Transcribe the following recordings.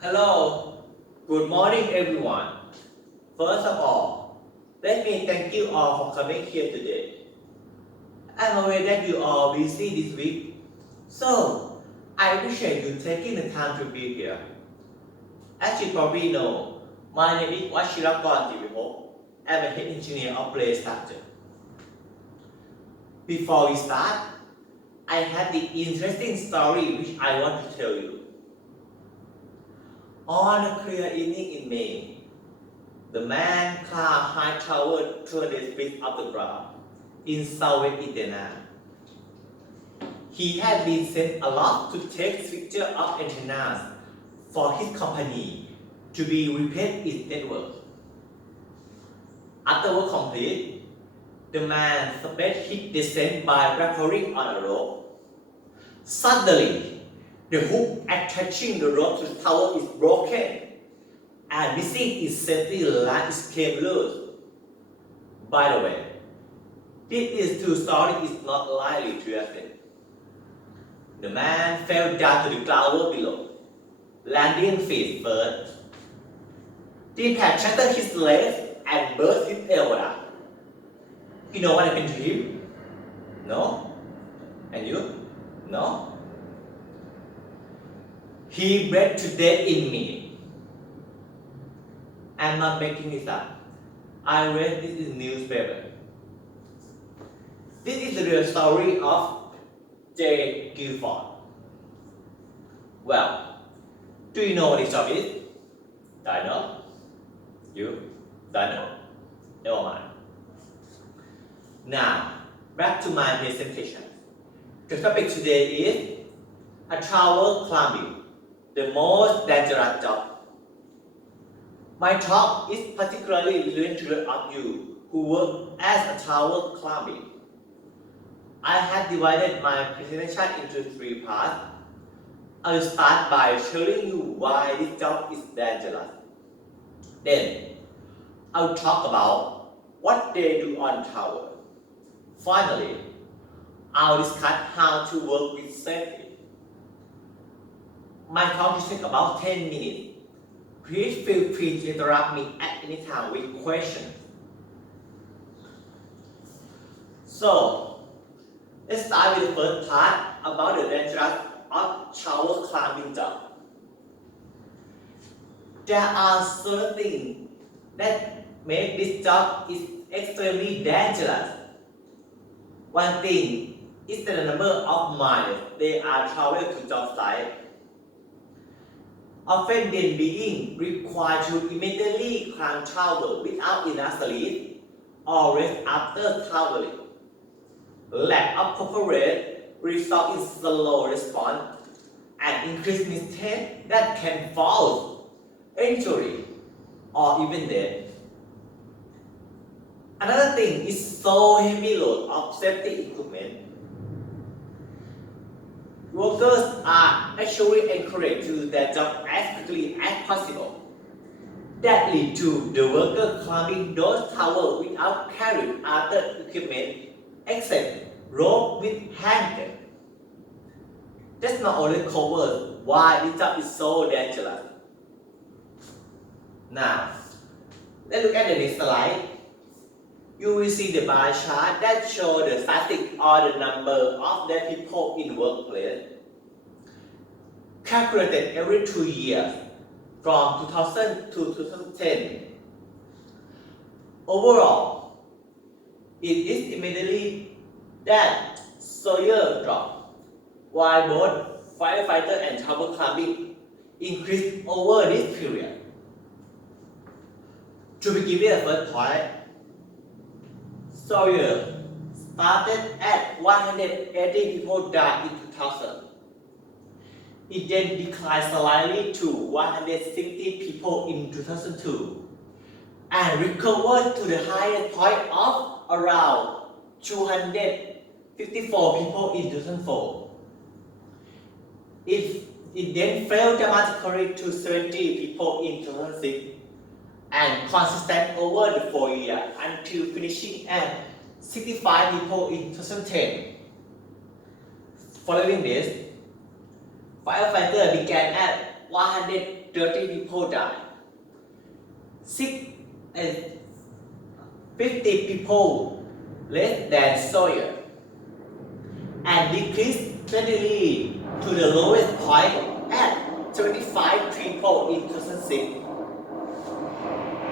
Hello, good morning everyone. First of all, let me thank you all for coming here today. I'm aware that you are busy this week, so I appreciate you taking the time to be here. As you probably know, my name is Washirakorn Tiviho. I'm a head engineer of Play Structure. Before we start, I have the interesting story which I want to tell you. On a clear evening in May, the man climbed high tower 200 feet off the ground in southwest Indiana. He had been sent aloft to take pictures of antennas for his company to be repaired its network. After work complete, the man sped his descent by rappelling on a rope. Suddenly, the hook attaching the rope to the tower is broken, and missing its safety line came loose. By the way, this true story is not likely to happen. The man fell down to the tower below, landing face first. The impact shattered his legs and burst his aorta. You know what happened to him? No? And you? No? He bled to death in minutes. I'm not making this up. I read this in the newspaper. This is the real story of J. Guilford. Well, do you know what this job is? I know. You? I know. Never mind. Now, back to my presentation. The topic today is a tower climbing, the most dangerous job. My talk is particularly related to those of you who work as a tower climbing. I have divided my presentation into 3 parts. I will start by telling you why this job is dangerous. Then, I will talk about what they do on tower. Finally, I will discuss how to work with safety. My talk will take about 10 minutes. Please feel free to interrupt me at any time with questions. So, let's start with the first part about the dangers of tower climbing job. There are certain things that make this job is extremely dangerous. One thing is the number of miles they are traveled to job site. Often then being required to immediately climb tower without enough sleep or rest after traveling. Lack of proper rest result in slow response and increased mistake that can cause injury or even death. Another thing is so heavy load of safety equipment. Workers are actually encouraged to do their job as quickly as possible. That leads to the worker climbing those towers without carrying other equipment except rope with handle. That's not only covers why this job is so dangerous. Now, let's look at the next slide. You will see the bar chart that shows the statistic or the number of dead people in workplace. Calculated every 2 years from 2000 to 2010. Overall, it is immediately that soldier drop, while both firefighter and tower climbing increased over this period. To begin with the first point, soldiers started at 180 people died in 2000. It then declined slightly to 160 people in 2002 and recovered to the highest point of around 254 people in 2004. It then fell dramatically to 70 people in 2006 and consistent over the 4 years until finishing at 65 people in 2010. Following this, firefighter began at 100 130 people died. 50 people less than Sawyer, and decreased steadily to the lowest point at 25 people in 2006.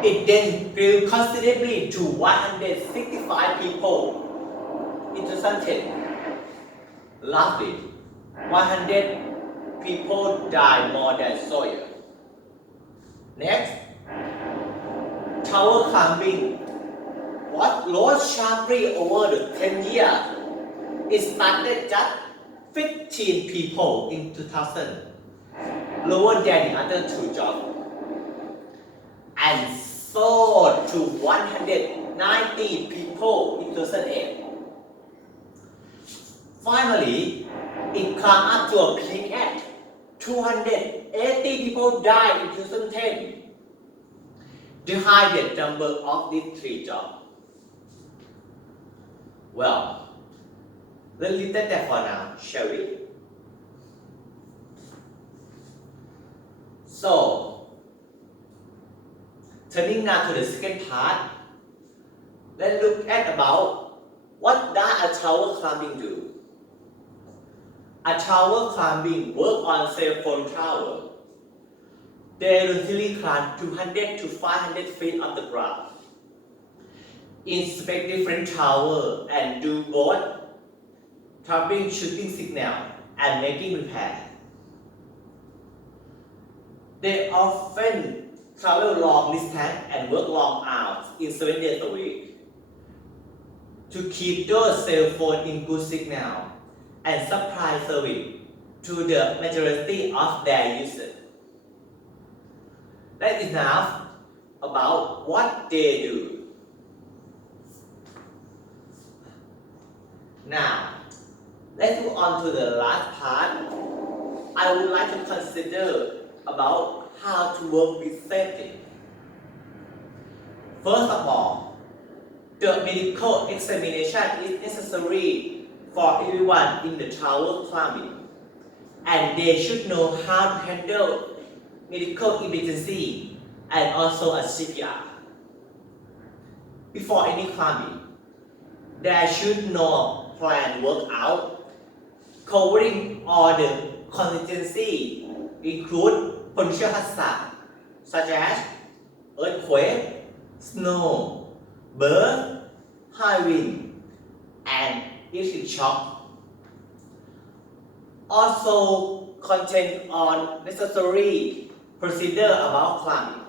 It then grew considerably to 165 people in 2010. Lastly, 100 people died more than Sawyer. Next, tower climbing was rose sharply over the 10 years. It started just 15 people in 2000, lower than the other two jobs, and soared to 190 people in 2008. Finally, it climbed up to a peak at 280 people died in 2010, the highest number of these three jobs. Well, let's leave that there for now, shall we? So, turning now to the second part, let's look at about what does a tower climbing do. A tower climbing works on cell phone tower. They usually climb 200 to 500 feet off the ground, inspect different towers, and do both troubleshooting signal and making repair. They often travel long distance and work long hours in 7 days a week to keep those cell phones in good signal and supply service to the majority of their users. That is enough about what they do. Now, let's move on to the last part. I would like to consider about how to work with safety. First of all, the medical examination is necessary for everyone in the tower climbing, and they should know how to handle medical emergency and also a CPR. Before any climbing, there should know plan work out covering all the contingency, include potential hazards such as earthquake, snow, burn, high wind, and electric shock. Also contain on necessary procedure about climbing,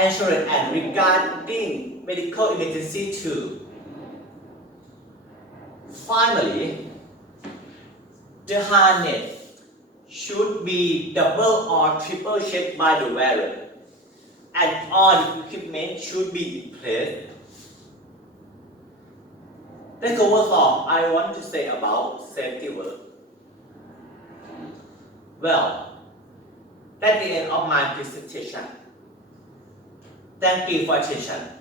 insurance, and regarding medical emergency too. Finally, the harness should be double or triple checked by the wearer, and all the equipment should be in place. That's all I want to say about safety work. Well, that's the end of my presentation. Thank you for attention.